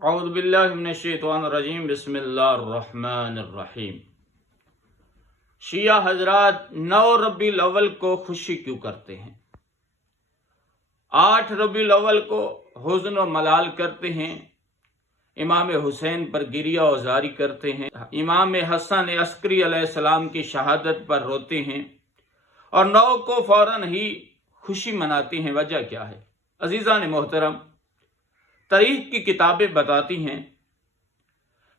اعوذ باللہ من الشیطان الرجیم بسم اللہ الرحمن الرحیم۔ شیعہ حضرات 9 ربیع الاول کو خوشی کیوں کرتے ہیں؟ 8 ربیع الاول کو حزن و ملال کرتے ہیں، امام حسین پر گریہ و زاری کرتے ہیں، امام حسن عسکری علیہ السلام کی شہادت پر روتے ہیں، اور 9 کو فوراً ہی خوشی مناتے ہیں۔ وجہ کیا ہے؟ عزیزان محترم، تاریخ کی کتابیں بتاتی ہیں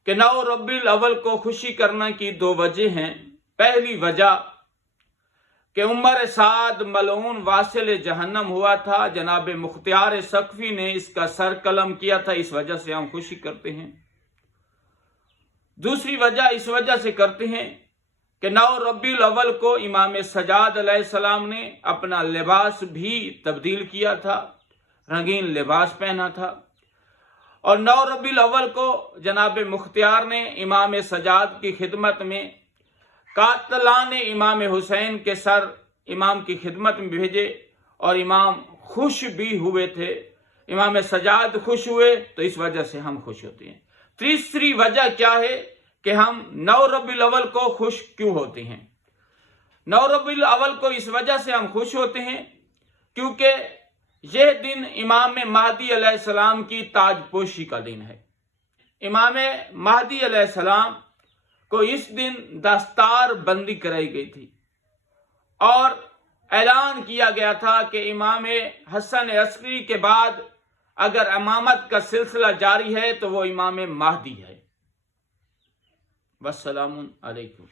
کہ 9 ربیع الاول کو خوشی کرنا کی 2 وجہ ہیں۔ پہلی وجہ کہ عمر سعد ملعون واصل جہنم ہوا تھا، جناب مختار ثقفی نے اس کا سر قلم کیا تھا، اس وجہ سے ہم خوشی کرتے ہیں۔ دوسری وجہ اس وجہ سے کرتے ہیں کہ 9 ربیع الاول کو امام سجاد علیہ السلام نے اپنا لباس بھی تبدیل کیا تھا، رنگین لباس پہنا تھا، اور 9 ربیع الاول کو جناب مختار نے امام سجاد کی خدمت میں قاتلان امام حسین کے سر امام کی خدمت میں بھیجے، اور امام خوش بھی ہوئے تھے، امام سجاد خوش ہوئے، تو اس وجہ سے ہم خوش ہوتے ہیں۔ تیسری وجہ کیا ہے کہ ہم 9 ربیع الاول کو خوش کیوں ہوتے ہیں؟ 9 ربیع الاول کو اس وجہ سے ہم خوش ہوتے ہیں کیونکہ یہ دن امام مہدی علیہ السلام کی تاج پوشی کا دن ہے۔ امام مہدی علیہ السلام کو اس دن دستار بندی کرائی گئی تھی، اور اعلان کیا گیا تھا کہ امام حسن عسکری کے بعد اگر امامت کا سلسلہ جاری ہے تو وہ امام مہدی ہے۔ والسلام علیکم۔